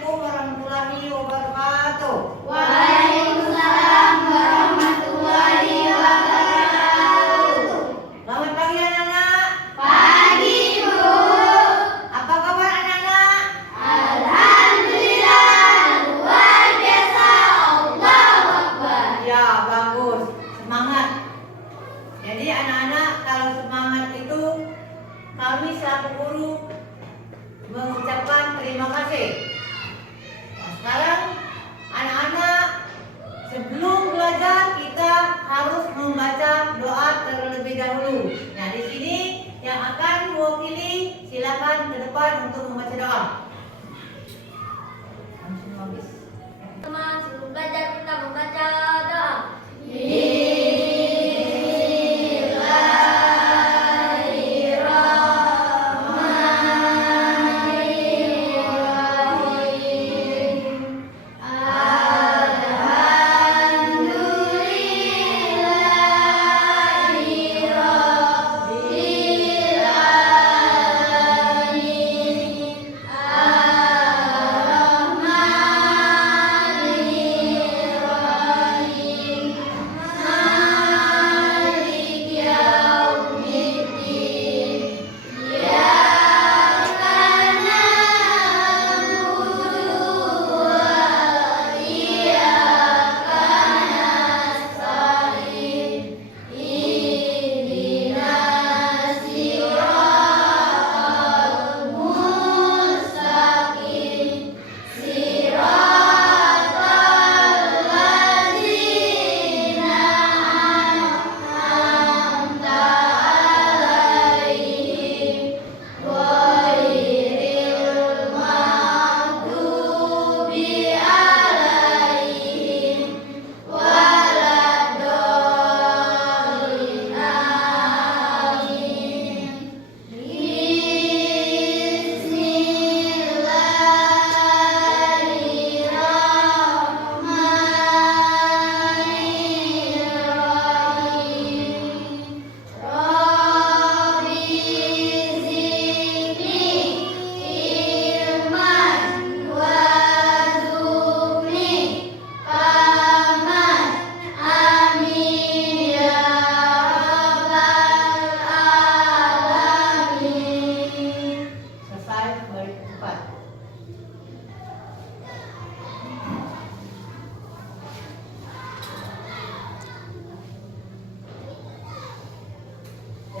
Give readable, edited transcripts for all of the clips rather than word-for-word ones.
Warahmatullahi wabarakatuh. Waalaikumsalam warahmatullahi wabarakatuh. Selamat pagi anak-anak. Pagi, Bu. Apa kabar anak-anak? Alhamdulillah, luar biasa. Allahu Akbar. Ya, bagus. Semangat. Jadi anak-anak, kalau semangat itu kami selaku guru mengucapkan terima kasih. Nah, sekarang anak-anak, sebelum belajar kita harus membaca doa terlebih dahulu. Nah, di sini yang akan mewakili silakan ke depan untuk membaca doa. Langsung habis. Teman, sebelum belajar kita membaca doa.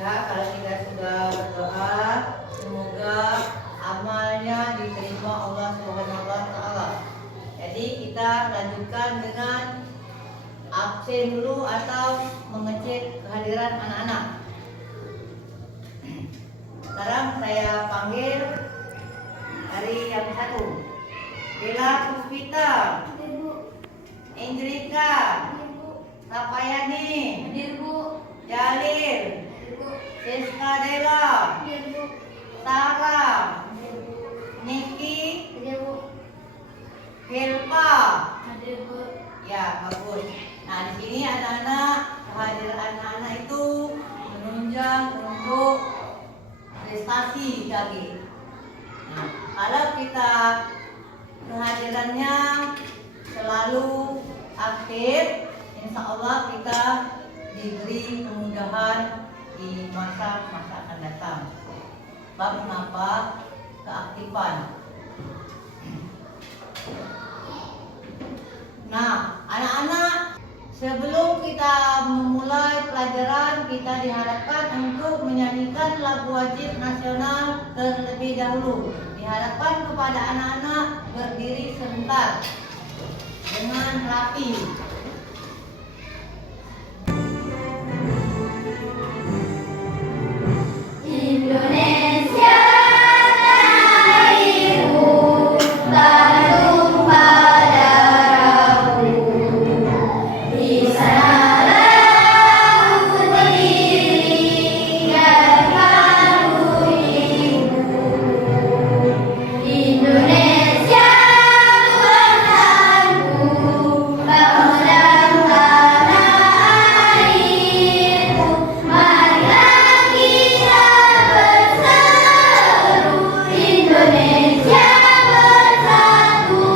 Ya, kalau kita sudah berdoa, semoga amalnya diterima Allah Subhanahu wa taala. Jadi kita lanjutkan dengan absen dulu atau mengecek kehadiran anak-anak. Sekarang saya panggil dari yang satu. Bella Puspita, Indrika, Sapayani, Jalil, Siska Dela, Sarah, Niki, Hilpa. Ya, bagus. Nah, di sini anak-anak, kehadiran anak-anak itu menunjang untuk prestasi lagi. Nah, kalau kita kehadirannya selalu aktif, insya Allah kita diberi kemudahan di masa-masa akan datang. Sebab kenapa? Keaktifan. Nah, anak-anak, sebelum kita memulai pelajaran, kita diharapkan untuk menyanyikan lagu wajib nasional terlebih dahulu. Diharapkan kepada anak-anak berdiri sebentar dengan rapi. Indonesia tanah airku, tanah tumpah darahku. Di sanalah aku berdiri dan bunyimu. Indonesia bangsaku, bangsa tanah airku. Marilah kita berseru, Indonesia bersatu.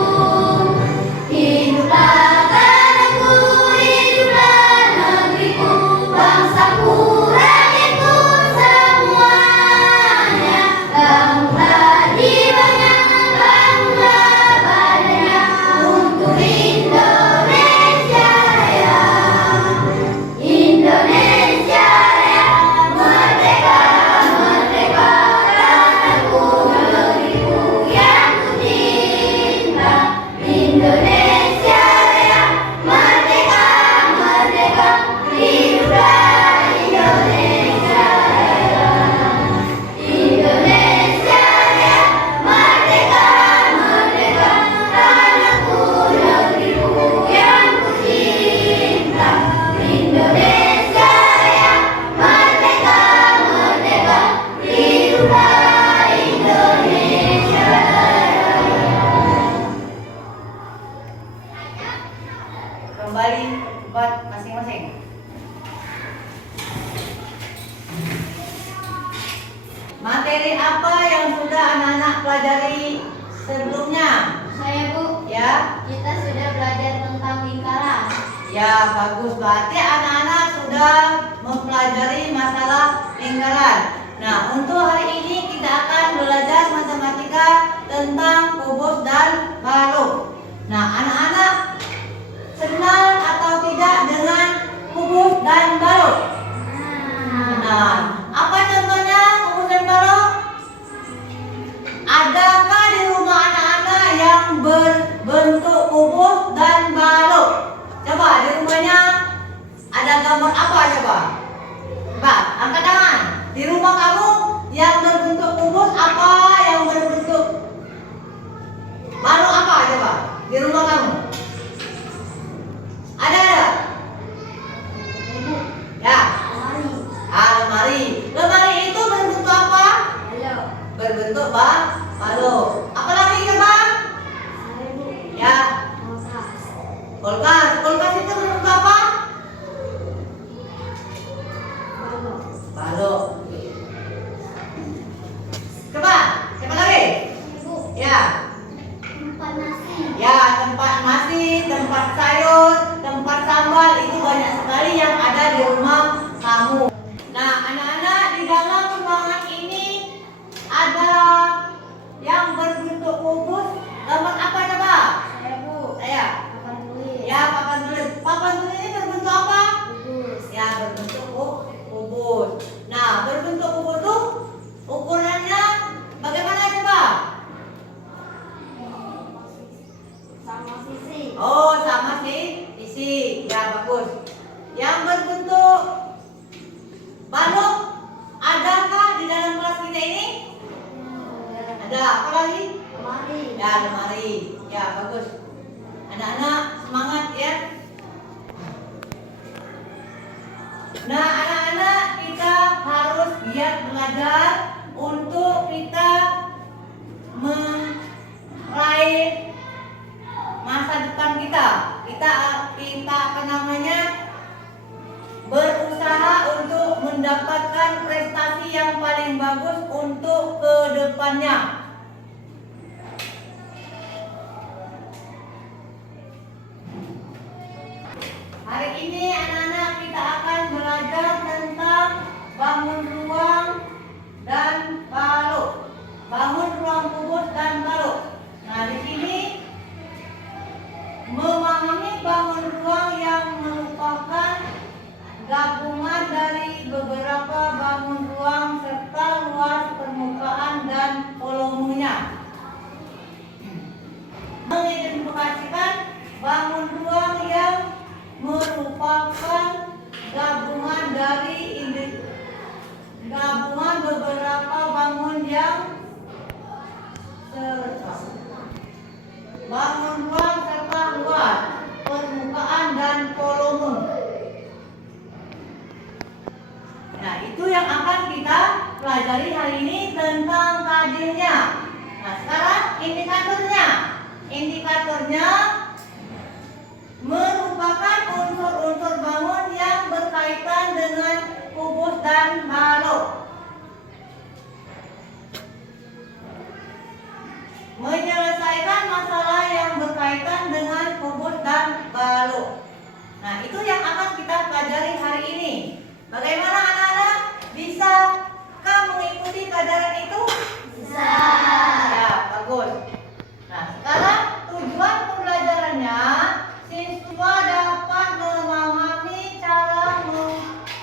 Hiduplah tanahku, hiduplah negeriku, bangsaku, rakyatku semuanya. Bangunlah jiwanya, bangunlah badannya untuk Indonesia Raya. Indonesia Raya, merdeka, merdeka, tanahku, negeriku yang ku cinta. Indonesia Raya, merdeka, merdeka, hiduplah Indonesia Raya. Indonesia Raya, merdeka, merdeka, tanahku, negeriku yang ku cinta. Indonesia Raya, merdeka, merdeka, hiduplah Indonesia Raya. Kembali ke tempat masing-masing. Materi apa yang sudah anak-anak pelajari sebelumnya? Saya Bu, Ya, kita sudah belajar tentang lingkaran. ya bagus. Berarti anak-anak sudah mempelajari masalah lingkaran. Nah, untuk hari ini kita akan belajar matematika tentang kubus dan balok. Nah, anak-anak kenal atau tidak dengan kubus dan balok? Nah, apa contohnya kubus dan balok? Adakah di rumah anak-anak yang berbentuk kubus dan balok? Coba di rumahnya ada gambar apa coba? Coba angkat tangan. Di rumah kamu yang berbentuk kubus apa yang berbentuk balok apa coba? Di rumah kamu ada? Ya. Lemari. Lemari itu berbentuk apa? Berbentuk balok. Apa lagi coba? Ya. Kulkas. Kulkas itu berbentuk apa? Balok. Coba. Siapa lagi? Ya. Tempat nasi. Ya, tempat nasi, tempat sayur, tempat sambal itu banyak sekali yang ada di rumah kamu. Nah, anak-anak di dalam ruangan ini ada yang berbentuk kubus. Gambar apa coba? Saya Bu, Saya. papan tulis. Ya, papan tulis. Papan tulis ini berbentuk apa? Kubus. Ya, berbentuk kubus. Nah, berbentuk kubus itu ukurannya bagaimana coba? Sama sisi. Oh, sama isi. Ya, bagus. Yang berbentuk balok adakah di dalam kelas kita ini? Ada. Apa lagi? Lemari. Ya, lemari. Ya, bagus. Anak-anak semangat ya. Nah, anak-anak kita harus giat belajar untuk kita meraih masa depan kita. Kita apa namanya? Berusaha untuk mendapatkan prestasi yang paling bagus untuk kedepannya. Hari ini anak-anak kita akan belajar tentang bangun ruang dan balok. Bangun ruang kubus dan balok. Nah, di sini memahami bangun ruang yang merupakan gabungan dari beberapa bangun ruang serta luas permukaan dan volumenya. bangun ruang yang merupakan gabungan beberapa bangun yang bangun ruang serta luas, permukaan dan volume. Nah, itu yang akan kita pelajari hari ini tentang kadirnya. Nah, sekarang indikatornya. Indikatornya merupakan unsur-unsur bangun yang berkaitan dengan kubus dan balok. Menyelesaikan masalah yang berkaitan dengan kubus dan balok. Nah, itu yang akan kita pelajari hari ini. Bagaimana anak-anak? Bisakah mengikuti pelajaran itu? Bisa. Ya, bagus. Nah, sekarang tujuan pembelajarannya siswa dapat memahami cara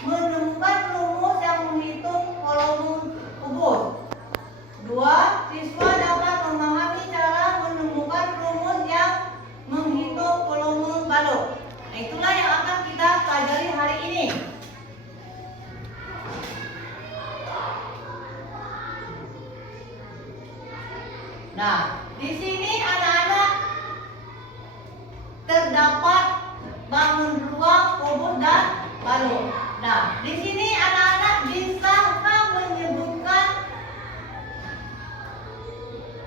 menemukan rumus yang menghitung volume kubus. 2. Siswa dapat memahami cara menemukan rumus yang menghitung volume balok. Nah, itulah yang akan kita pelajari hari ini. Nah, di sini anak-anak terdapat bangun ruang, kubus dan balok. Nah, di sini anak-anak bisakah menyebutkan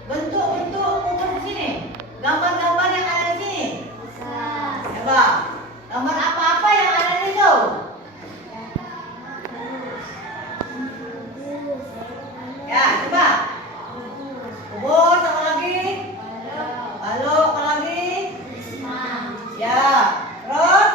bentuk-bentuk kubus di sini? Gambar-gambar yang ada di sini? Bisa. Coba, gambar apa-apa yang ada di situ? Ya, coba. Kubus, apa lagi? Balok, apa lagi? Ya, terus?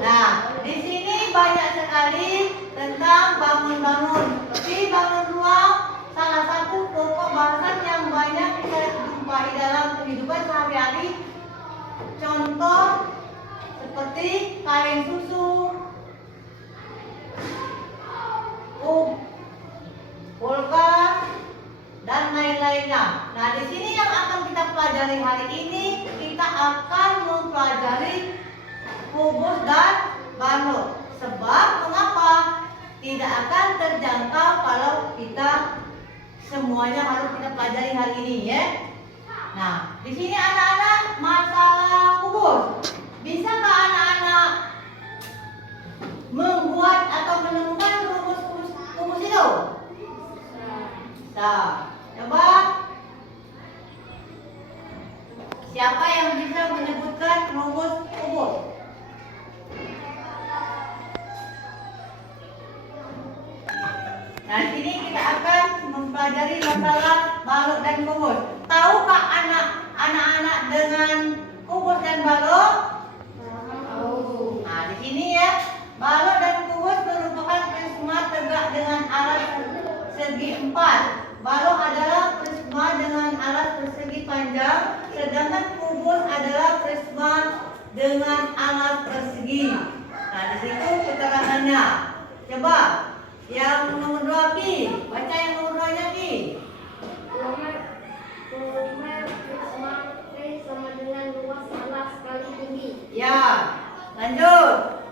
Nah, di sini banyak sekali tentang bangun-bangun. Seperti bangun ruang, salah satu pokok bahasan yang banyak kita jumpai dalam kehidupan sehari-hari. Contoh seperti kaleng susu, kulkas, dan lain-lainnya. Nah, di sini yang akan kita pelajari hari ini, kita akan mempelajari kubus dan balok. Sebab mengapa? Tidak akan terjangkau kalau kita semuanya harus kita pelajari hari ini, ya. Nah, di sini anak-anak masalah kubus. Bisakah anak-anak membuat atau menemukan rumus kubus itu? Nah, coba siapa yang bisa menyebutkan rumus kubus? Nah, di sini kita akan mempelajari masalah balok dan kubus. Tahukah anak-anak dengan kubus dan balok? Tahu. Nah, di sini ya, balok dan kubus merupakan prisma tegak dengan alas segi 4. Balok adalah prisma dengan alas persegi panjang, sedangkan kubus adalah prisma dengan alas persegi. Nah, di situ keterangannya. Coba yang nomor 2 Ki, baca yang nomor 2-nya Ki. Volume prisma P sama dengan luas alas kali tinggi. Ya, lanjut.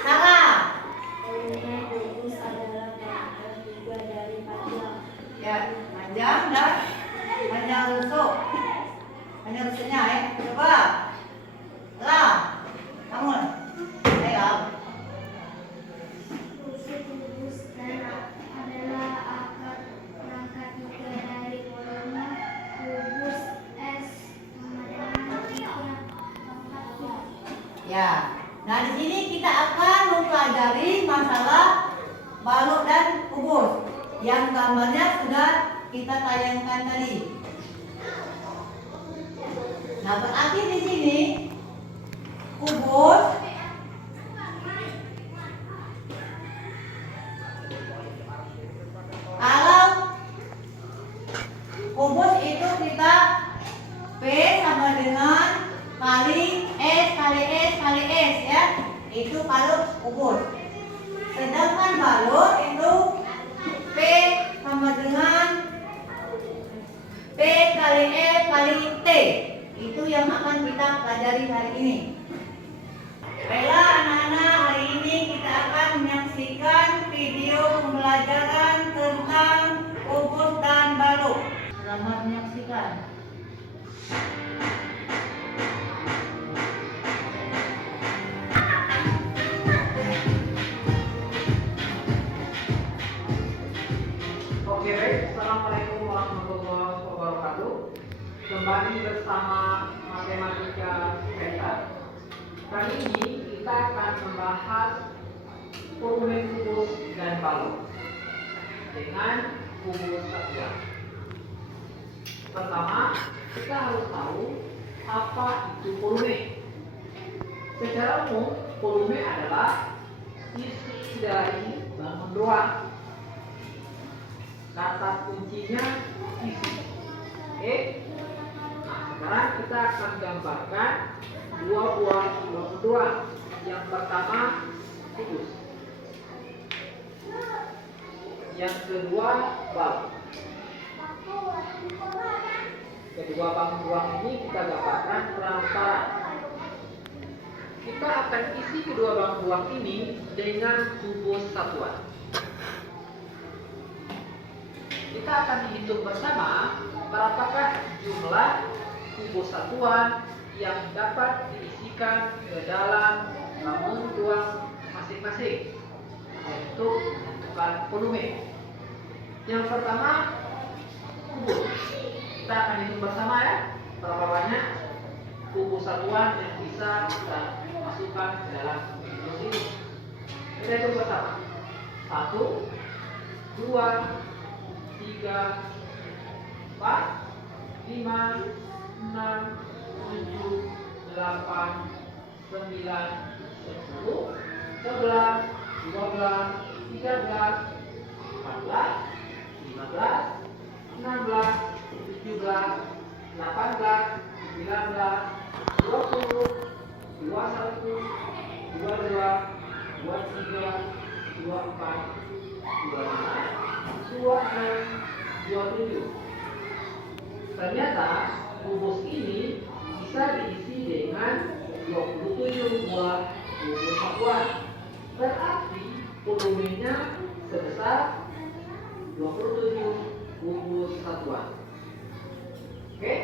Salah. Volume kubus adalah pangkal 3 dari panjang. Ya, panjang dan panjang rusuk. Panjang rusuknya ya. Coba. Lah. Kamu. Ayo. Fungsi kubus adalah akar perangkat 3 dari volume kubus S sama dengan 3 Ya. Nah, di sini kita akan mempelajari masalah balok dan kubus yang gambarnya sudah kita tayangkan tadi. Nah, berarti di sini kubus kalau kubus itu kita P sama dengan kali S kali S kali S ya. Itu kalau kubus. Sedangkan balok itu P sama dengan P kali E kali T. Itu yang akan kita pelajari hari ini. Baiklah anak-anak, hari ini kita akan menyaksikan video pembelajaran tentang kubus dan balok. Selamat menyaksikan. Oke, baik. Assalamualaikum warahmatullahi wabarakatuh. Kembali bersama Matematika Peta. Kali ini kita akan membahas volume kubus dan balok dengan kubus satuan. Pertama, kita harus tahu apa itu volume. Secara umum, volume adalah isi dari bangun ruang. Kata kuncinya isi. Oke. Nah, sekarang kita akan gambarkan dua buah bangun ruang. Yang pertama kubus. Yang kedua balok. Kedua bangun ruang ini kita gambarkan transparan. Kita akan isi kedua bangun ruang ini dengan kubus satuan. Kita akan dihitung bersama berapakah jumlah kubus satuan yang dapat diisikan ke dalam bangun ruang masing-masing untuk menentukan volume. Yang pertama kubus. Kita akan hitung bersama ya berapa banyak kubus satuan yang bisa kita masukkan ke dalam kubus ini. Kita hitung bersama. 1, 2, 3, 4, 5, 6, 7, 8, 9, 10, 11, 12, 13, 14, 15, 16, 17, 18, 19, 20, 21, 22, 23, 24, 25, 26, 27. Ternyata kubus ini bisa diisi dengan 27 buah kubus satuan. Berarti volumenya sebesar 27 kubus satuan. Oke.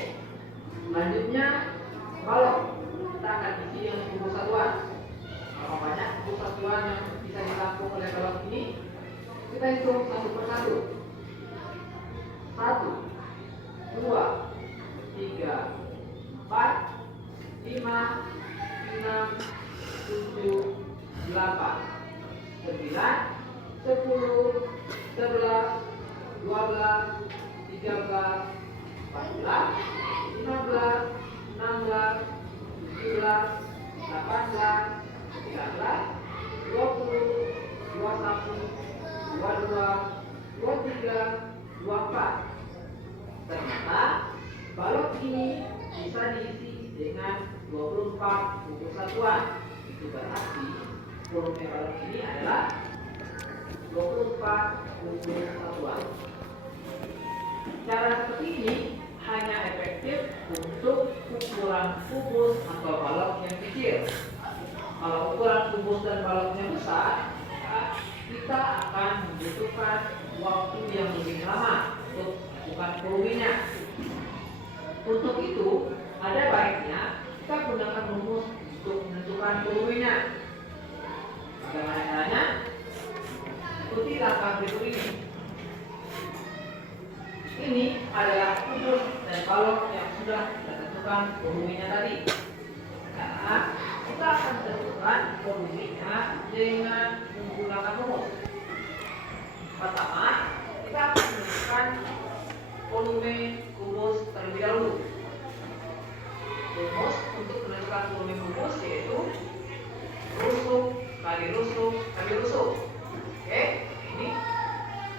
Selanjutnya balok. Kita akan isi dengan kubus satuan. Berapa banyak kubus satuan yang bisa ditampung oleh balok ini? Kita hitung satu persatu. 1, 2, 3, 4, 5, 6, 7, 8, 9, 10, 11, 12, 13, 14, 15, 16, 17, 18, 19, 20, 21, 22, 23, 24. Ternyata balok ini bisa diisi dengan 24 kubus satuan. Itu berarti volume balok ini adalah 24 kubus satuan. Cara seperti ini hanya efektif untuk ukuran kubus atau balok yang kecil. Kalau ukuran kubus dan baloknya besar, kita akan membutuhkan waktu yang lebih lama untuk melakukan volumenya. Untuk itu, ada baiknya kita gunakan rumus untuk menentukan volumenya. Bagaimana caranya? Ikuti langkah berikut ini. Ini adalah kubus dan balok yang sudah kita tentukan volumenya tadi. Karena kita akan tentukan volumenya dengan menggunakan rumus. Pertama, kita akan menentukan volume kubus terlebih dahulu. Rumus untuk menentukan volume kubus yaitu rusuk kali rusuk kali rusuk. Oke, ini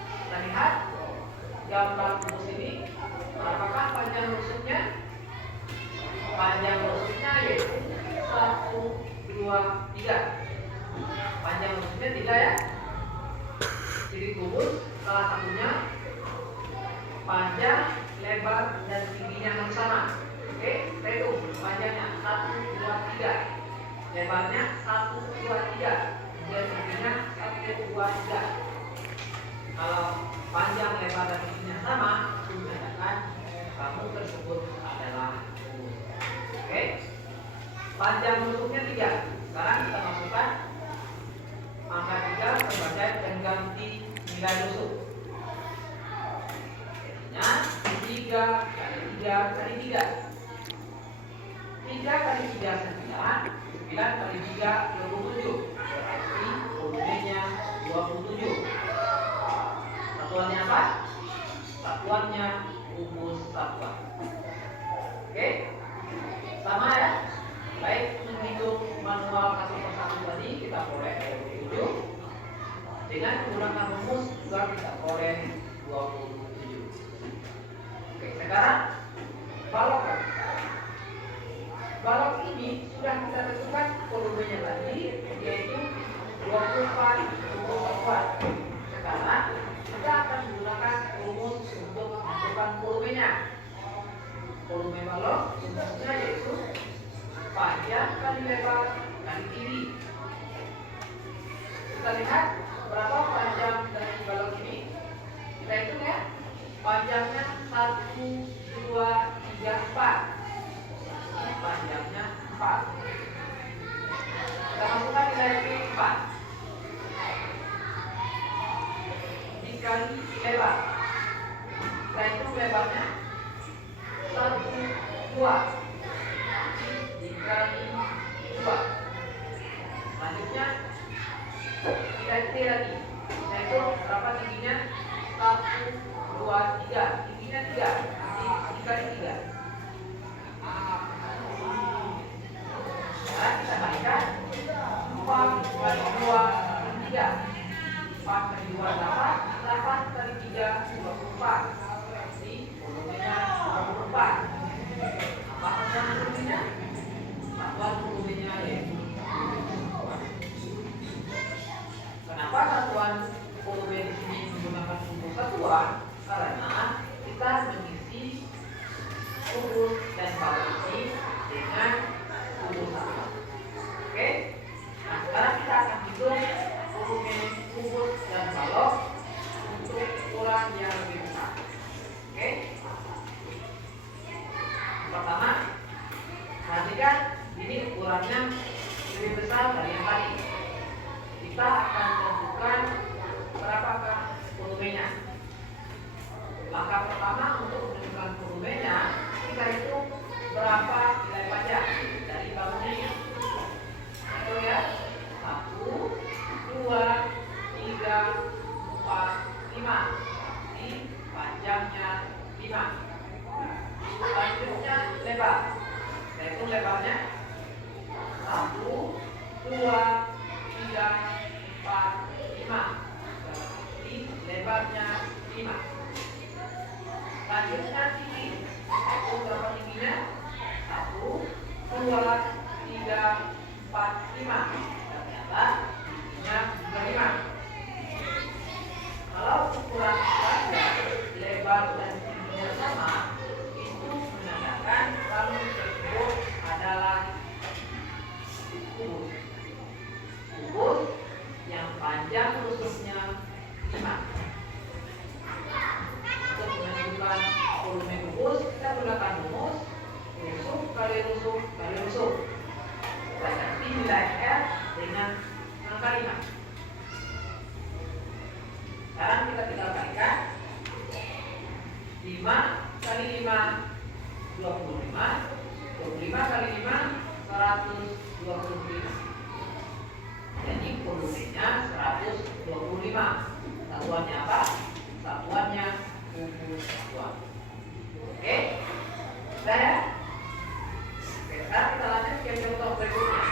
kita lihat gambar kubus ini. Berapakah panjang rusuknya? Panjang rusuknya yaitu 1, 2, 3. Panjang rusuknya 3 ya. Jadi kubus salah satunya panjang lebar dan tingginya harus sama. Oke, kita hitung panjangnya 1, 2, 3. Lebarnya 1, 2, 3. Dan tingginya 1, 2, 3. Kalau panjang, lebar, dan tingginya sama, itu menandakan kamu tersebut adalah lurus. Oke, panjang bentuknya 3. Sekarang kita masukkan angka 3 sebagai pengganti nilai rusuk. Jadinya 3 kali 3 kali 3. 3 kali 3 9. 9 kali 3 27. Berarti volumenya 27. Satuannya apa? Satuannya rumus satuan. Oke, sama ya. Baik, menghitung manual satu persatu tadi kita peroleh 27. Dengan menggunakan rumus juga kita peroleh 27. Oke, sekarang balok. Balok ini sudah kita tentukan volumenya tadi, yaitu 24 watt. Sekarang kita akan menggunakan rumus untuk menentukan volumenya. Volume balok rumusnya yaitu panjang kali lebar kali tinggi. Kita lihat berapa panjang dari balok ini. Kita hitung ya. Panjangnya 1, 2, 3, 4. Ini panjangnya 4. Kita masukkan nilai P 4 dikali lebar. Kita hitung lebarnya 1, 2 dikali 2. Selanjutnya kita hitung lagi. Kita hitung berapa tingginya? 1, 2, 3. Tingginya 3 dikali 3. Sekarang kita kalikan 4 kali 2 kali 3. 4 kali 2 8. 8 kali 3 24. Berarti volumenya 24. Apa satuan volumenya? Satuan volumenya yaitu kenapa satuan volume di sini menggunakan rumus satuan? Karena kita mengisi kubus dan balok ini dengan kubus satuan. Oke, nah sekarang kita akan hitung volume kubus dan balok untuk ukuran yang lebih besar. Oke, pertama perhatikan ini ukurannya lebih besar dari yang tadi. Kita akan tentukan berapakah volumenya. Langkah pertama untuk menentukan volumenya, kita hitung berapa nilai panjang dari balok ini. Itu ya, 1, 2, 3, 4, 5. Ini panjangnya 5. Selanjutnya lebar. Kita hitung lebarnya 1, 2, 3, 4, 5. Berarti lebarnya 5. Selanjutnya tinggi. Itu berapa tingginya? 1, 2, 3, 4, 5. Ternyata tingginya juga 5. Kalau ukuran panjang, lebar dan tingginya sama, itu menandakan kamu tersebut adalah kubus. Kubus yang panjang rusuknya 5. Untuk menentukan volume kubus, kita gunakan rumus rusuk kali rusuk kali rusuk. Kita ganti nilai R dengan angka 5. Sekarang kita tinggal kalikan 5 kali 5 25. 25 kali 5 125. Jadi volumenya 125. Satuannya apa? Satuannya kubus satuan. Oke, sudah ya? Oke, sekarang kita lanjut ke contoh berikutnya.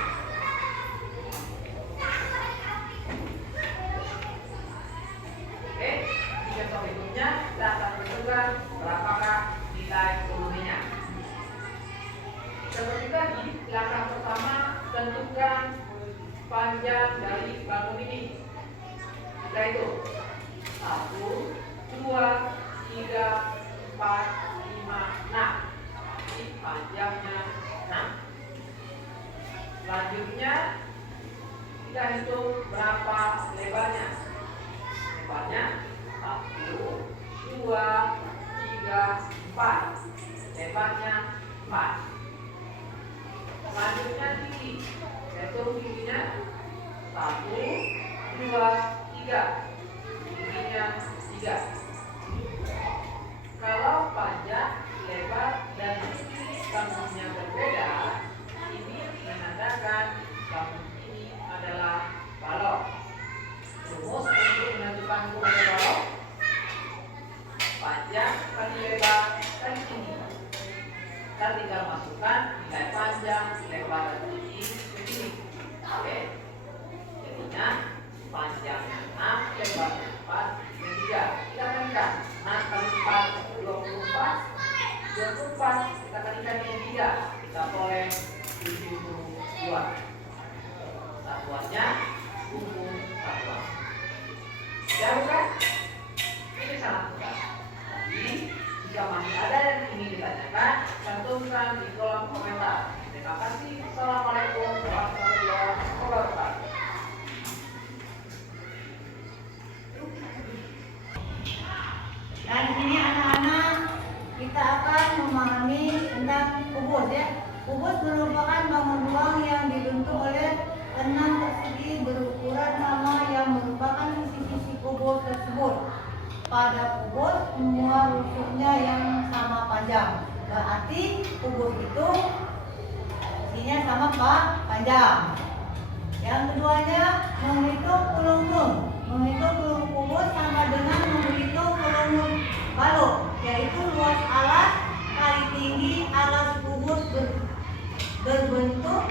Oke, di contoh berikutnya kita akan menentukan berapakah nilai volumenya. Seperti tadi, langkah pertama tentukan panjang dari balon ini. Kita hitung 1, 2, 3, 4, 5, luas 4, lebarnya 4. Selanjutnya tinggi, hitung tingginya 1, 2, 3, tingginya 3. Kalau panjang, lebar, dan tinggi bangunnya berbeda, ini menandakan bangun ini adalah balok. Rumus untuk menentukan ukuran balok: panjang kali lebar kali tinggi. Kita tinggal masukkan nilai panjang, lebar, dan tinggi ke sini. Oke. Jadinya panjangnya 6, lebarnya 4, dan 3. Kita kalikan 6 kali 4 24. 24 kita kalikan dengan 3. Kita boleh 72. Satuannya umum satuan. Jauh kan? Ini sangat mudah. Tapi jika masih ada yang ingin ditanyakan, cantumkan di kolom komentar. Terima kasih. Assalamualaikum warahmatullahi wabarakatuh. Dan di sini anak-anak kita akan memahami tentang kubus ya. Kubus merupakan bangun ruang yang dibentuk oleh 6 persegi berukuran sama yang merupakan sisi-sisi kubus tersebut. Pada kubus semua rusuknya yang sama panjang. Berarti kubus itu isinya sama panjang. Yang keduanya menghitung volume. Menghitung volume kubus sama dengan menghitung volume balok, yaitu luas alas kali tinggi alas kubus berbentuk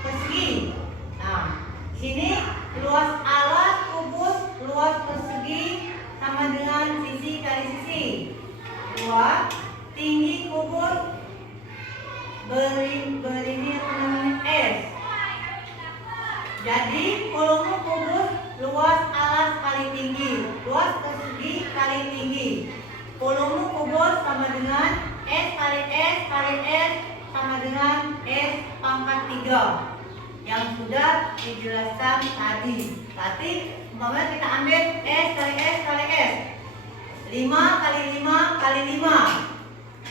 persegi. Nah, sini luas alas kubus luas persegi sama dengan sisi kali sisi. Luas tinggi kubus beri S. Jadi volume kubus luas alas kali tinggi, luas persegi kali tinggi. Volume kubus sama dengan S kali S kali S sama dengan S pangkat 3 yang sudah dijelaskan tadi. Tadi umpamanya kita ambil S kali S kali S. 5 kali 5 kali 5.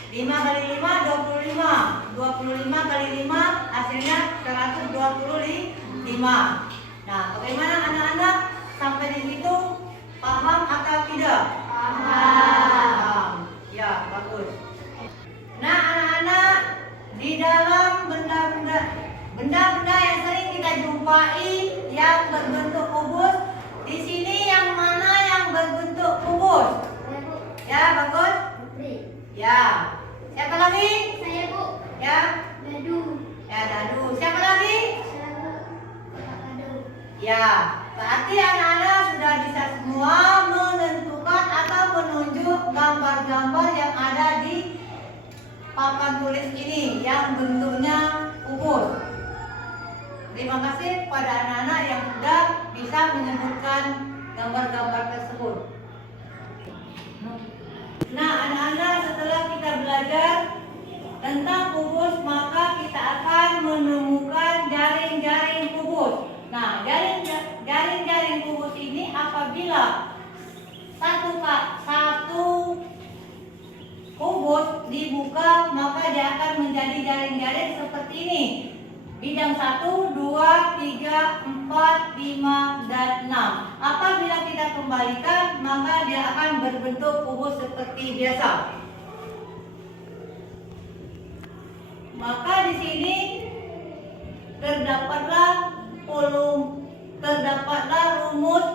5 kali 5 25. 25 kali 5 hasilnya 125. Nah, bagaimana anak-anak sampai di situ? Paham atau tidak? Paham. Ya, bagus. Nah, anak-anak, di dalam benda-benda yang sering kita jumpai yang berbentuk kubus, di sini yang mana yang berbentuk kubus? Ya, bagus. Ya. Siapa lagi? Saya, Bu. Ya. Dadu. Ya, dadu. Siapa lagi? Dadu. Ya, berarti anak-anak sudah bisa semua menentukan atau menunjuk gambar-gambar yang ada di papan tulis ini yang bentuknya kubus. Terima kasih pada anak-anak yang sudah bisa menyebutkan gambar-gambar tersebut. Nah, anak-anak, setelah kita belajar tentang kubus, maka kita akan menemukan jaring-jaring kubus. Nah, jaring-jaring kubus ini apabila satu kubus dibuka, maka dia akan menjadi jaring-jaring seperti ini. Bidang 1, 2, 3, 4, 5, dan 6. Apabila kita kembalikan, maka dia akan berbentuk kubus seperti biasa. Maka di sini terdapatlah rumus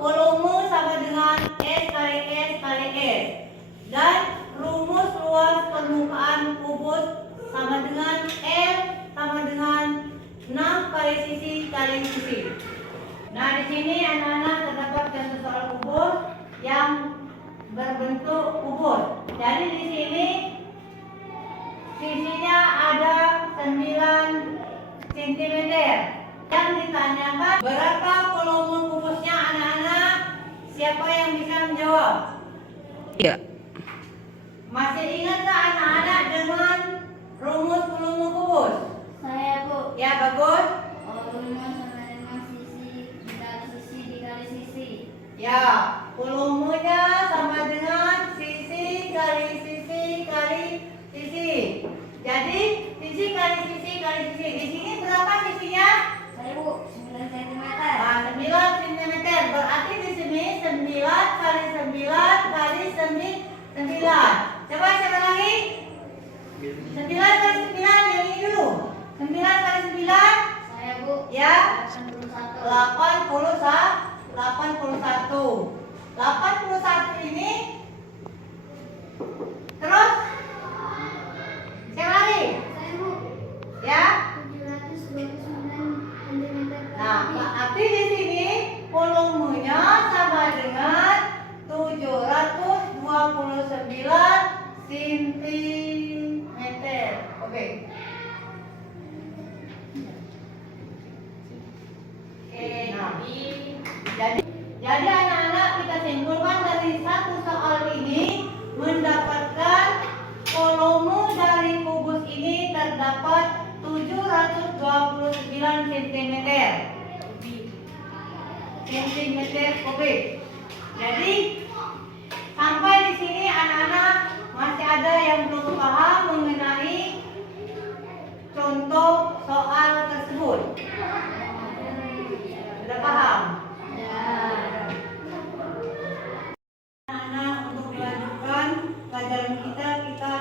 volume sama dengan S kali S kali S, dan rumus luas permukaan kubus sama dengan L sama dengan 6 kali sisi kali sisi. Nah, di sini anak-anak terdapat contoh soal kubus yang berbentuk kubus. Jadi di sini sisinya ada 9 cm. Yang ditanyakan berapa volume kubusnya anak-anak? Siapa yang bisa menjawab? Iya. Masih ingatkah anak-anak dengan rumus volume kubus? Saya, Bu. Ya, bagus. Volume sama dengan sisi dikali sisi. Ya, volumenya sama dengan sisi 81 ini terus siapa lagi? Ya. 729 cm. Nah, berarti di sini volumenya sama dengan 729 cm. Oke. Nah, jadi anak-anak kita simpulkan dari satu soal ini mendapatkan volume dari kubus ini terdapat 729 cm kubik. Jadi sampai di sini anak-anak masih ada yang belum paham mengenai contoh soal tersebut. Sudah paham? Anak-anak, untuk melanjutkan pelajaran kita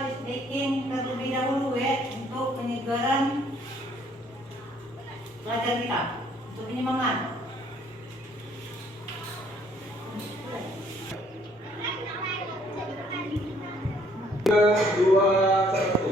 listening terlebih dahulu ya, untuk penyegaran pelajaran kita, untuk penyemangat. Dua, satu.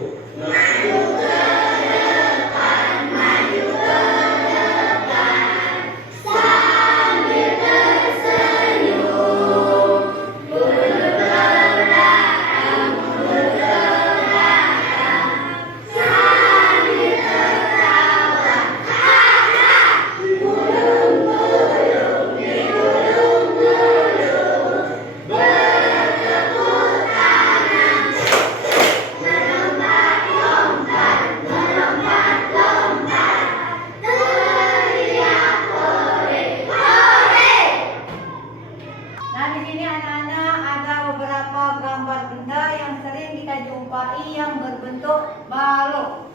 Nah, di sini anak-anak ada beberapa gambar benda yang sering kita jumpai yang berbentuk balok.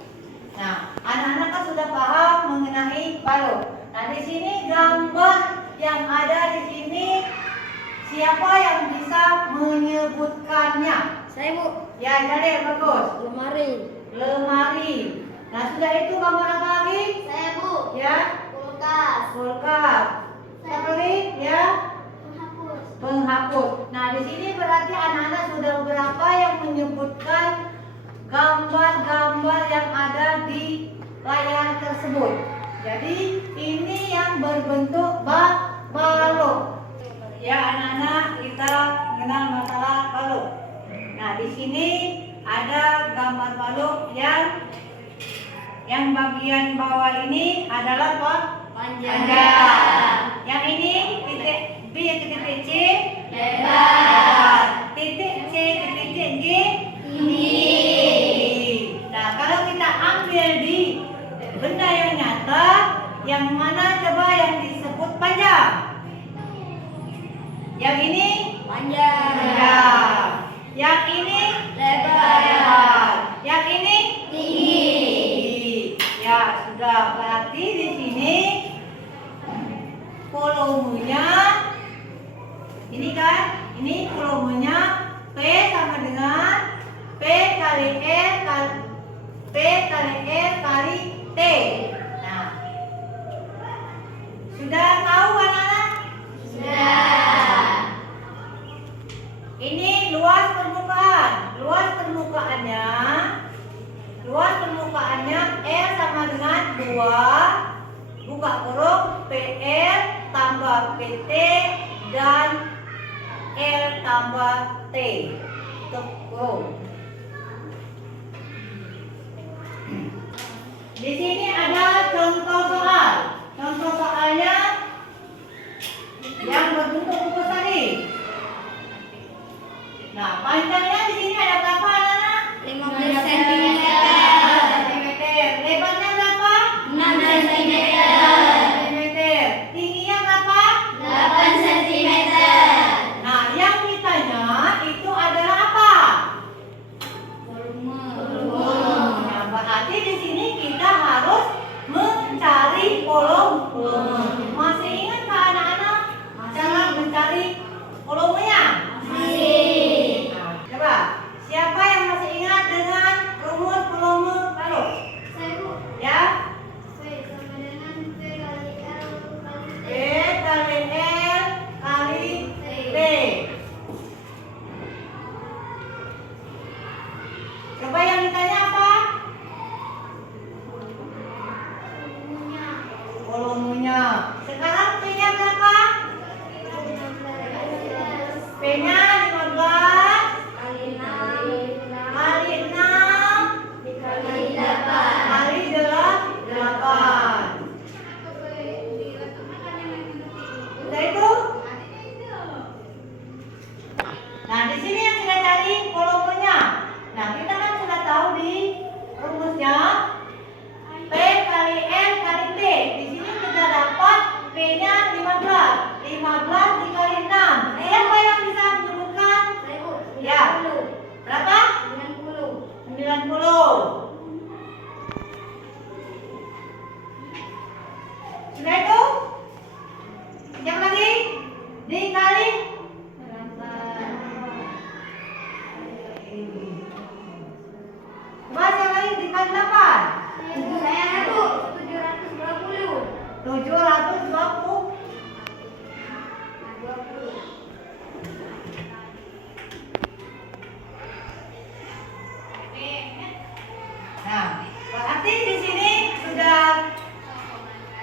Nah, anak-anak kan sudah paham mengenai balok. Nah, di sini gambar yang ada di sini, siapa yang bisa menyebutkannya? Saya, Bu. Ya, jadi bagus. Lemari. Lemari. Nah, sudah itu gambar apa lagi? Saya, Bu. Ya, Kulkas. kulkas. Apa lagi? Ya, Penghapus. penghapus. Nah, di sini berarti anak-anak sudah berapa yang menyebutkan gambar-gambar yang ada di layar tersebut. Jadi ini yang berbentuk balok. Ya anak-anak, kita mengenal masalah balok. Nah, di sini ada gambar balok yang bagian bawah ini adalah apa? Panjang. Yang ini titik B, titik C, Lebar. titik C, titik G, Tinggi. Nah, kalau kita ambil di benda yang nyata, yang mana coba yang disebut panjang? Yang ini Panjang. panjang. Yang ini Lebar. Yang ini Tinggi. Ya, sudah berarti di sini volumenya ini kan, ini volumenya P sama dengan P kali R kali T. Nah, sudah tahu anak-anak? Sudah. Ini luas permukaan. Luas permukaannya R sama dengan 2 buka kurung PR tambah PT dan L tambah T. Tutup kurung. Di sini ada contoh soal. Contoh soalnya yang berbentuk kubus tadi. Nah, panjangnya di sini ada berapa anak-anak? 15 cm. Sentimeter. Lebarnya berapa? 6 cm. Sentimeter. Tingginya berapa? 8 cm. Nah, yang ditanya itu adalah apa? tambah 8. 720. 720. Nah, berarti di sini sudah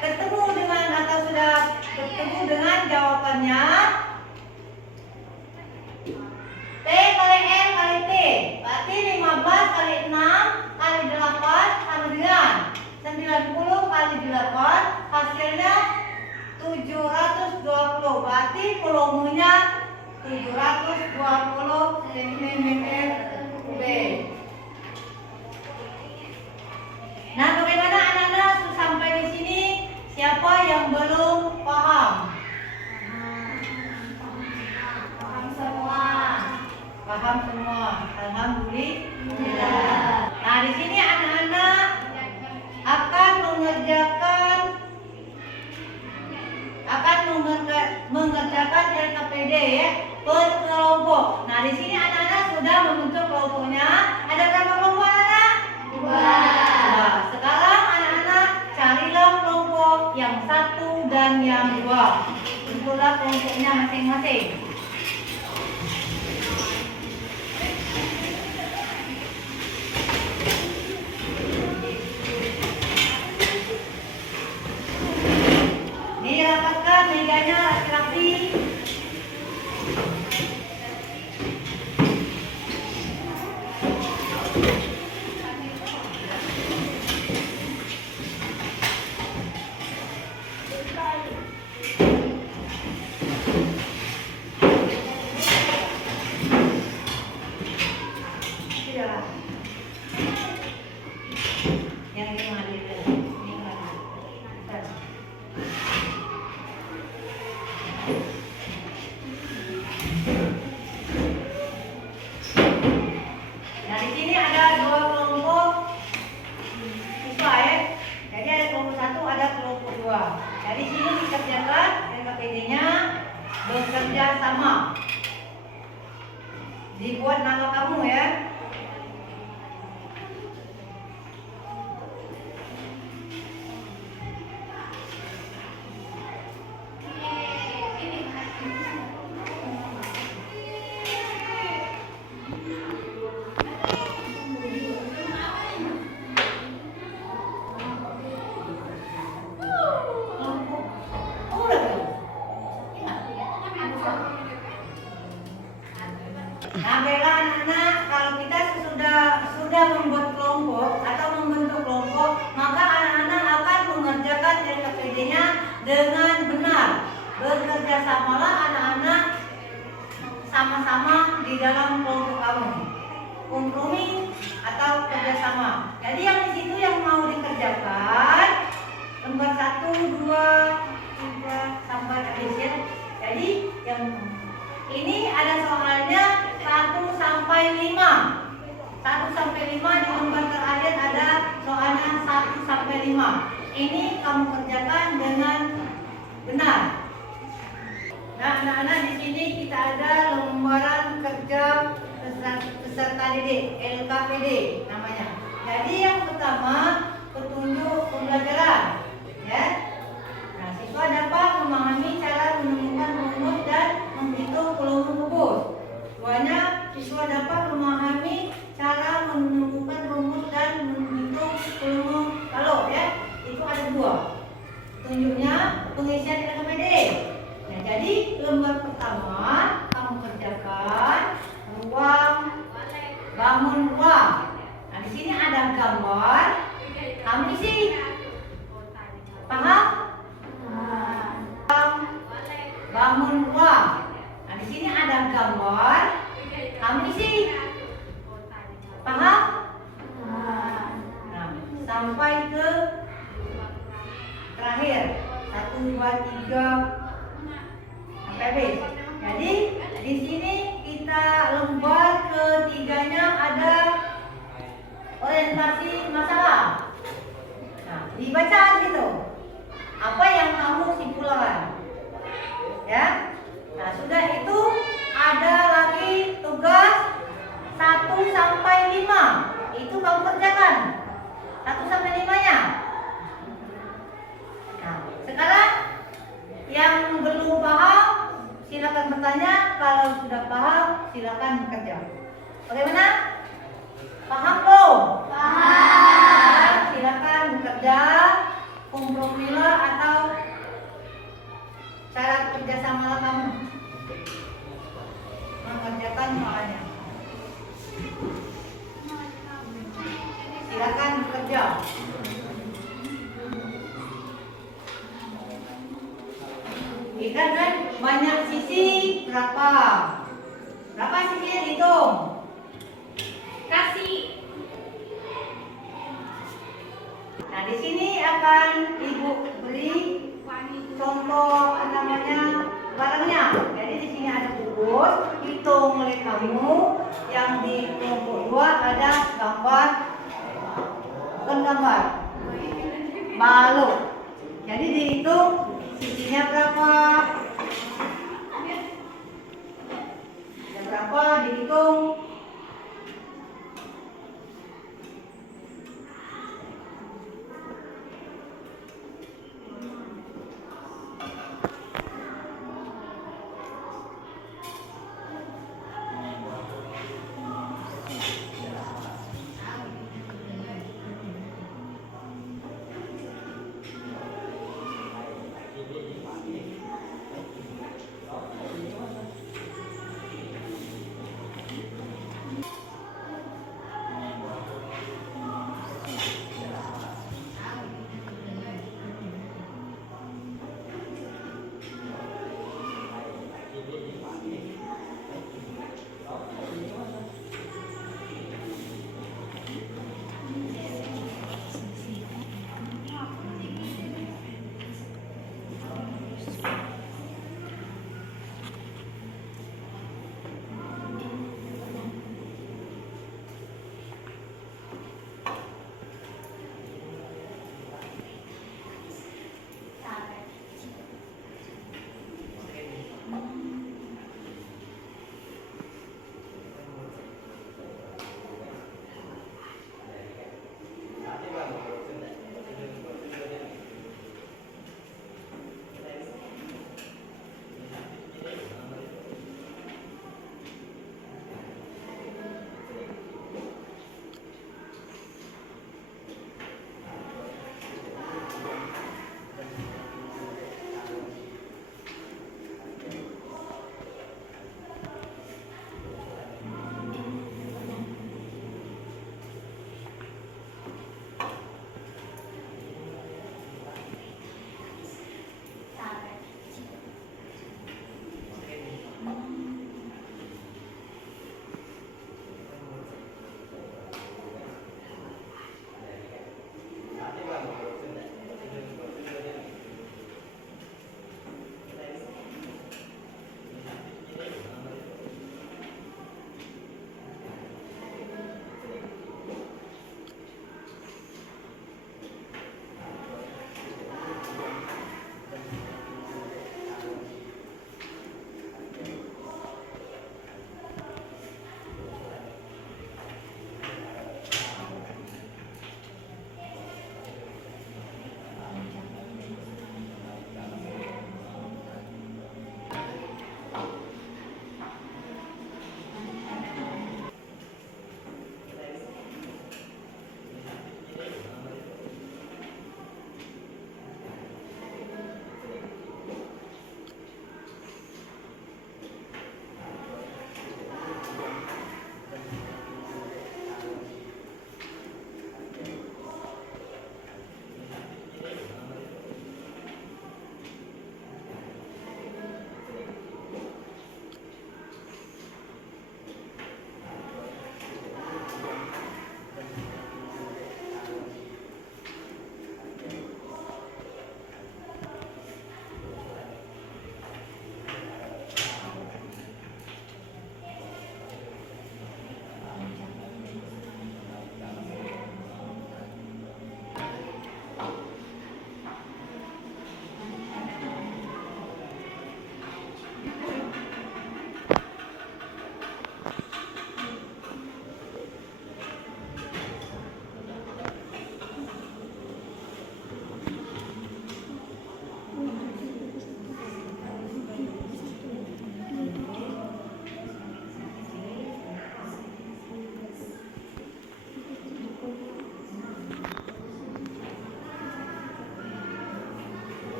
ketemu dengan atau sudah ketemu dengan jawabannya. T kali N kali T. Berarti 15 kali 6 kali 8 sama dengan 90 kali 8, hasilnya 720. Berarti volumenya 720 cm3. Nah, bagaimana anak-anak sampai di sini? Siapa yang belum paham? Paham semua. Paham semua. Alhamdulillah. Nah, di sini anak-anak akan mengerjakan LKPD ya, per kelompok. Nah, di sini anak-anak sudah membentuk kelompoknya. Ada berapa kelompok anak? 2. Nah, sekarang anak-anak carilah kelompok yang 1 dan yang 2. Bentuklah kelompoknya masing-masing. Dirapatkan mejanya rapi-rapi. Sudah. Yang ini mandi dulu. Ini mandi. Nah, di sini ada 2 kelompok siswa ya. Jadi ada kelompok 1, ada kelompok 2. Jadi sini dikerjakan LKPD-nya bekerja sama. Dibuat nama kamu ya. Nah, baiklah anak-anak, kalau kita sudah membuat kelompok atau membentuk kelompok, maka anak-anak akan mengerjakan LKPD-nya dengan benar. Bekerja samalah anak-anak sama-sama di dalam kelompok kamu. Kompromi atau kerjasama. Jadi yang di situ yang mau dikerjakan lembar 1, 2, 3 sampai habis ya. Jadi yang ini ada soalnya 1 sampai 5. 1 sampai 5 di lembar terakhir ada soalnya 1 sampai 5. Ini kamu kerjakan dengan benar. Nah, anak-anak di sini kita ada lembaran kerja peserta didik, LKPD namanya. Jadi yang pertama petunjuk pembelajaran, ya. Nah, siswa dapat memahami cara menemukan rumus dan menghitung volume kubus. Duanya, siswa dapat memahami cara menemukan rumus dan menghitung volume kalori, ya. Itu ada 2. Petunjuknya pengisian LKPD. Nah, jadi lembar pertama kamu kerjakan ruang, bangun ruang. Nah, di sini ada gambar, kamu isi. Paham? Bangun ruang. Nah, di sini ada gambar, kamu isi. Paham? Nah, sampai ke terakhir 1, 2, 3 sampai habis. Jadi di sini kita lembar ketiganya ada orientasi masalah. Nah, dibaca gitu. Apa yang kamu simpulkan? Ya. Nah, sudah itu ada lagi tugas 1 sampai 5. Itu kamu kerjakan. 1 sampai 5-nya. Nah, sekarang yang belum paham silakan bertanya, kalau sudah paham silakan bekerja. Bagaimana? Paham belum? Paham. Silakan bekerja, kompromilah atau cara kerjasama kamu mengerjakan soalnya. Silakan bekerja. Ikan kan banyak sisi berapa? Berapa sisinya dihitung? Kasih. Nah, di sini akan Ibu beri contoh namanya barangnya. Jadi di sini ada kubus, hitung oleh kamu. Yang di kelompok 2 ada gambar, bukan gambar, balok. Jadi dihitung sisinya berapa? Berapa dihitung?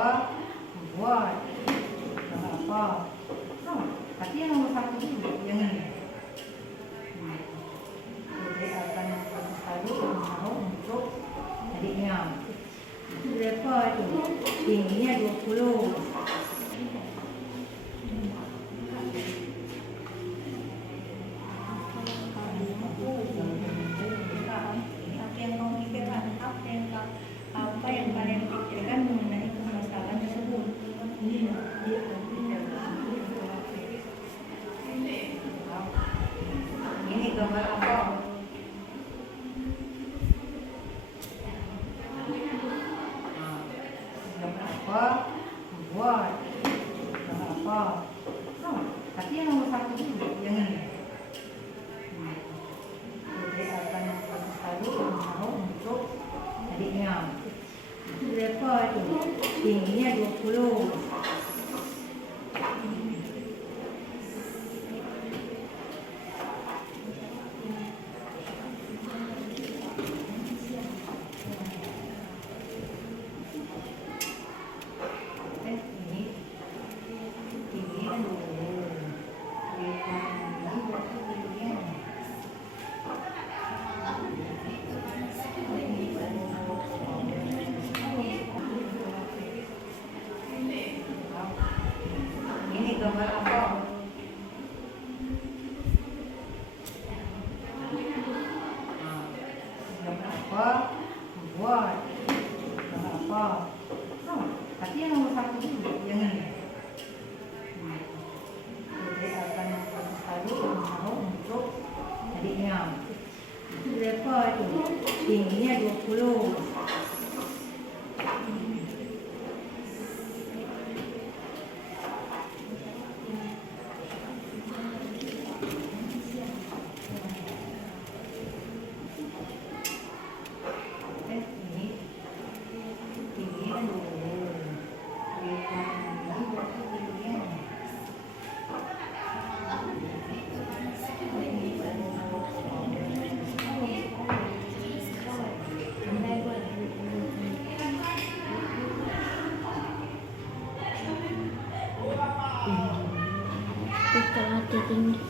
apa buat apa tapi yang nomor satu dulu yang ini. Jadi akan selalu mau untuk adiknya. Itu berapa itu? Tingginya 20. Apa yang kalian pikirkan mengenai permasalahan tersebut? Ini gambar apa? Gambar apa? Buat gambar apa? Tapi yang nomor satu dulu yang ini. Jadi akan selalu mau untuk adiknya. Itu berapa itu? Tingginya 20. Ini gambar apa? Gambar apa? Buat gambar apa? Tapi yang nomor satu dulu yang ini. Jadi akan selalu mau untuk adiknya. Itu berapa itu? Tingginya 20. Setelah ditinggi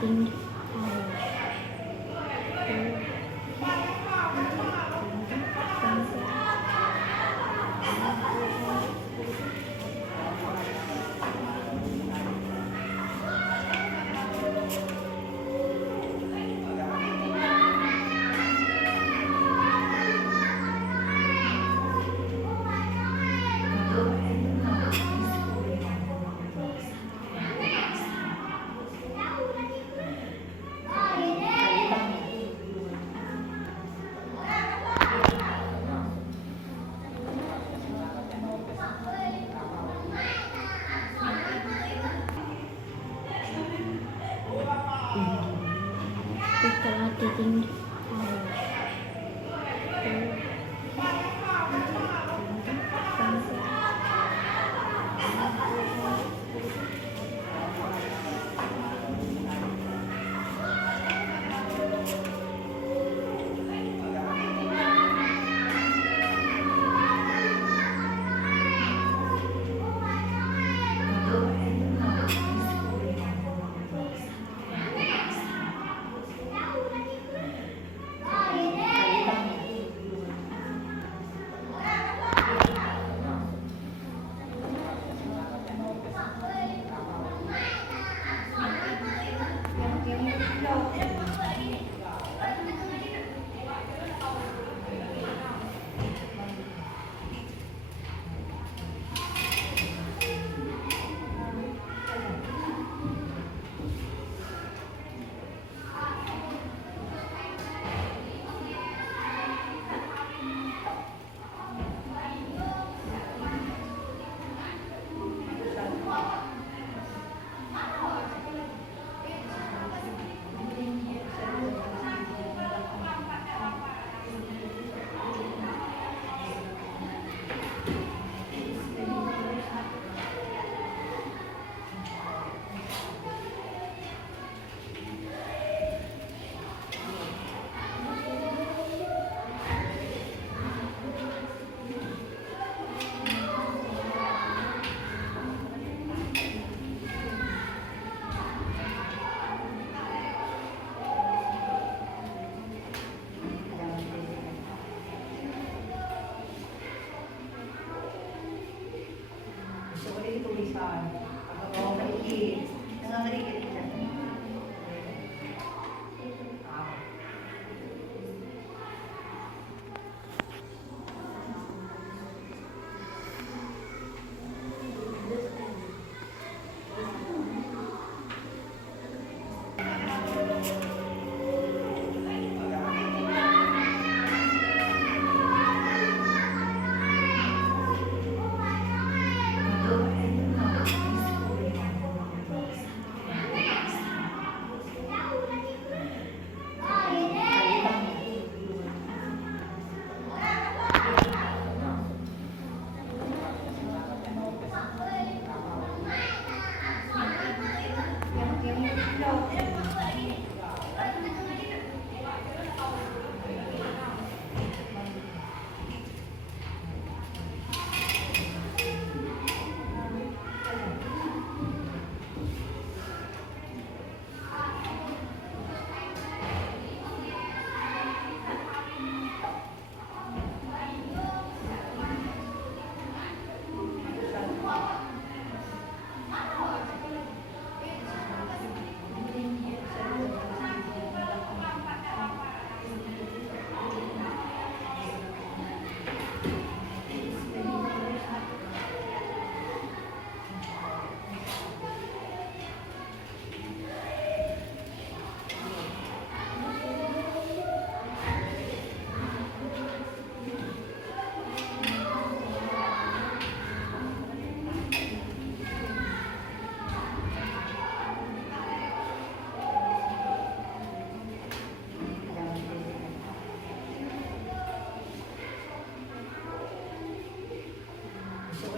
taking setelah taking tulisan atau bawa sedikit dengan sedikit saja.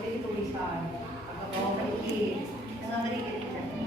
Tulisan atau bawa sedikit dengan sedikit saja.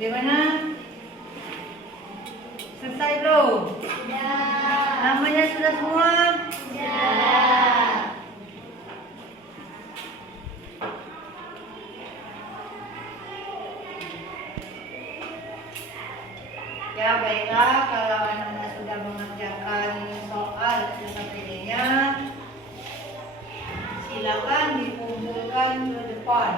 Bagaimana? Selesai belum? Sudah. Namanya sudah semua? Sudah. Ya baiklah, kalau anak-anak sudah mengerjakan soal SKPD-nya, silakan dikumpulkan ke depan.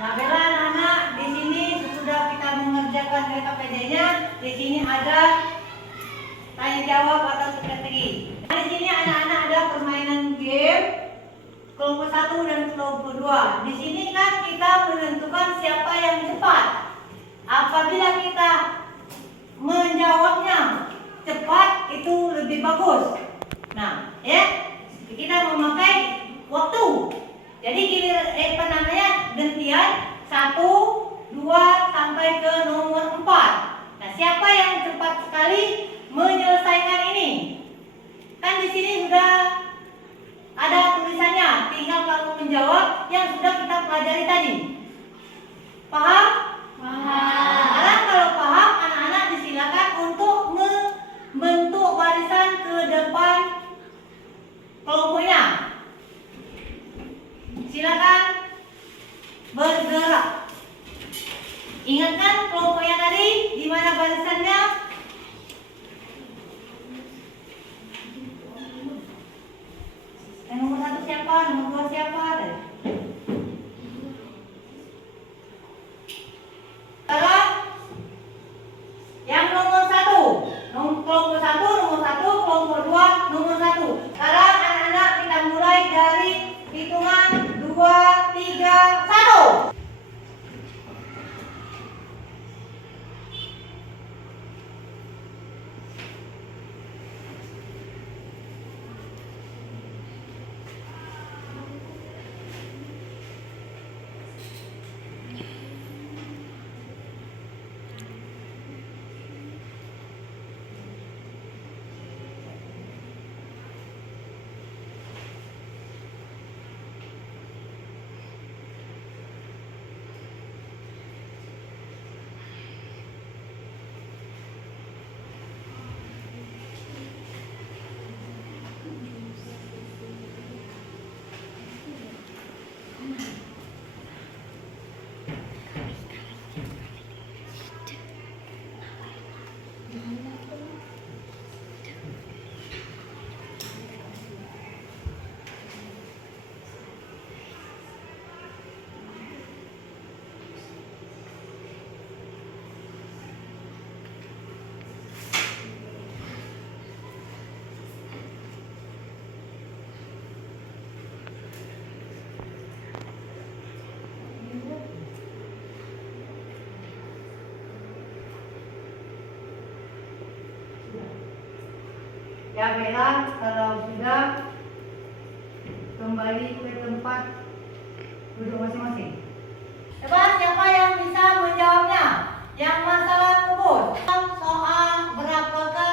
Nah, bela anak-anak, di sini sesudah kita mengerjakan SKPD-nya, di sini ada tanya jawab atau strategi. Nah, di sini anak-anak ada permainan game kelompok 1 dan kelompok 2. Di sini kan kita menentukan siapa yang cepat. Apabila kita menjawabnya cepat itu lebih bagus. Nah, ya, kita memakai waktu. Jadi gantian 1, 2 sampai ke nomor 4. Nah, siapa yang cepat sekali menyelesaikan ini? Kan di sini sudah ada tulisannya, tinggal kamu menjawab yang sudah kita pelajari tadi. Paham? Paham. Sekarang kalau paham, anak-anak disilakan untuk membentuk barisan ke depan kelompoknya. Silakan bergerak. Ingatkan kelompoknya tadi di mana barisannya? Yang nomor 1 siapa? Nomor 2 siapa? Sekarang yang nomor 1, kelompok 1, nomor 1, kelompok 2, nomor 1. Sekarang anak-anak kita mulai dari hitungan 2, 3, 1. Ya Bella, kalau sudah kembali ke tempat duduk masing-masing. Coba siapa yang bisa menjawabnya? Yang masalah rumus. Soal berapakah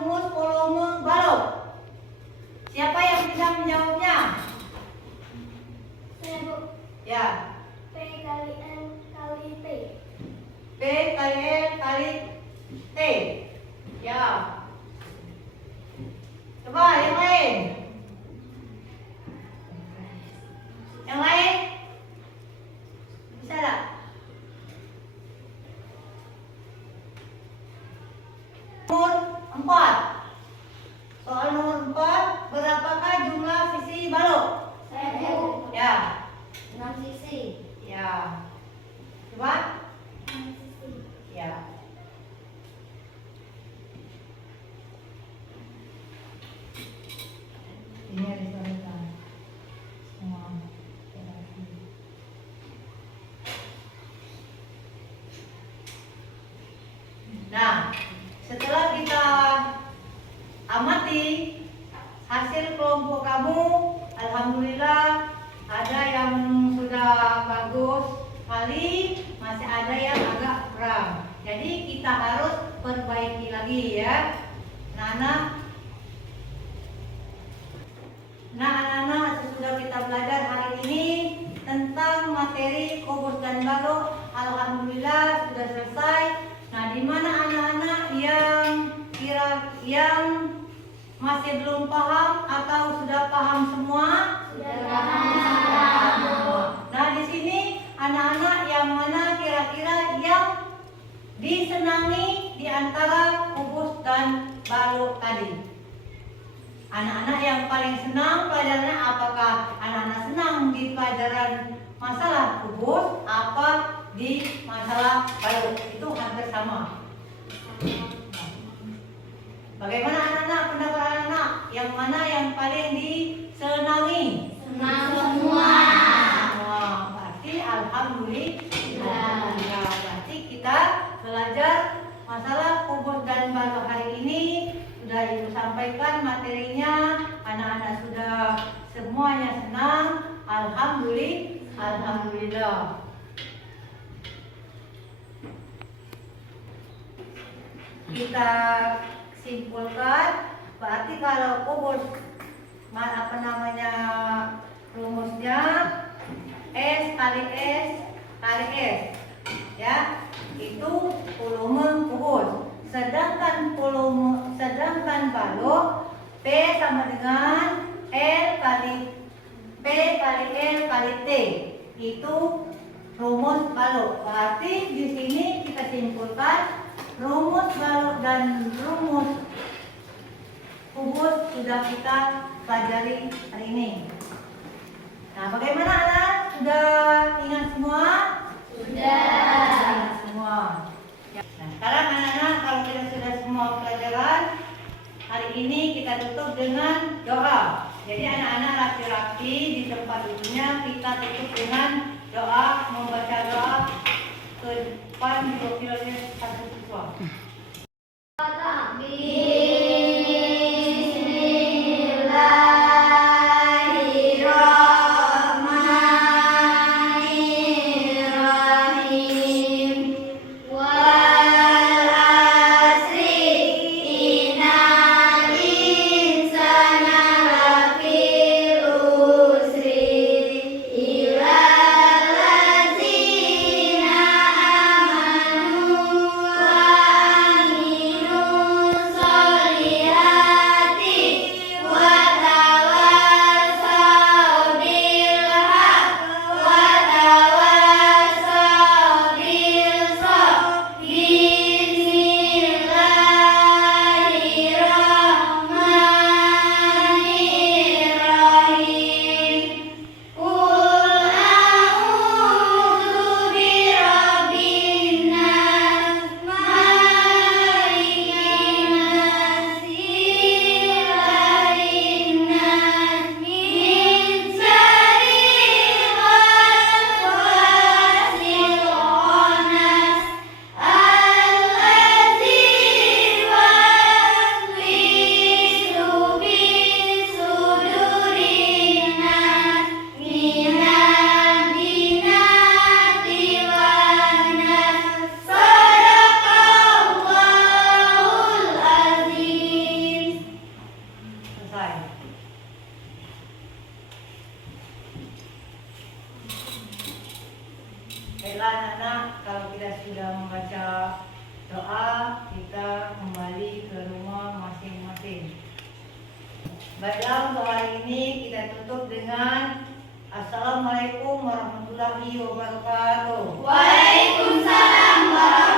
rumus volume balok? Siapa yang bisa menjawabnya? Saya, Bu. Ya. P kali N kali T. P kali N kali T. Ya. Coba yang lain. Yang lain? Bisa tak? Nomor 4. Soal nomor 4, berapakah jumlah sisi balok? Saya, Bu. Ya. 6 sisi. Ya. Coba? 6 sisi. Ya. Ini harus dilakukan semua. hasil kelompok kamu, alhamdulillah ada yang sudah bagus sekali, masih ada yang agak kurang. Jadi kita harus perbaiki lagi ya, anak-anak. Nah, anak-anak, sesudah kita belajar hari ini tentang materi kubus dan balok, alhamdulillah sudah selesai. Nah, di mana anak-anak yang masih belum paham atau sudah paham semua? Sudah paham. Nah, di sini anak-anak yang mana kira-kira yang disenangi di antara kubus dan balok tadi? Anak-anak yang paling senang pelajarannya, apakah anak-anak senang di pelajaran masalah kubus apa di masalah balok? Itu hampir sama. Bagaimana anak-anak, pendapat anak-anak? Yang mana yang paling disenangi? Senang semua. Berarti alhamdulillah. Berarti kita belajar masalah kubus dan balok hari ini sudah Ibu sampaikan materinya. Anak-anak sudah semuanya senang. Alhamdulillah. Kita simpulkan, berarti kalau kubus rumusnya S kali S kali S ya, itu volume kubus. Sedangkan balok P sama dengan L kali P kali L kali T, itu rumus balok. Berarti di sini kita simpulkan rumus balok dan rumus kubus sudah kita pelajari hari ini. Nah, bagaimana anak? Sudah ingat semua? Sudah. Ingat semua. Nah, sekarang anak-anak, kalau kita sudah semua pelajaran hari ini, kita tutup dengan doa. Jadi anak-anak laki-laki di tempat duduknya kita tutup dengan doa, membaca doa ke depan diwakili satu siswa. Baiklah anak-anak, kalau kita sudah membaca doa, kita kembali ke rumah masing-masing. Baiklah, untuk hari ini kita tutup dengan Assalamualaikum warahmatullahi wabarakatuh. Waalaikumsalam warahmatullahi wabarakatuh.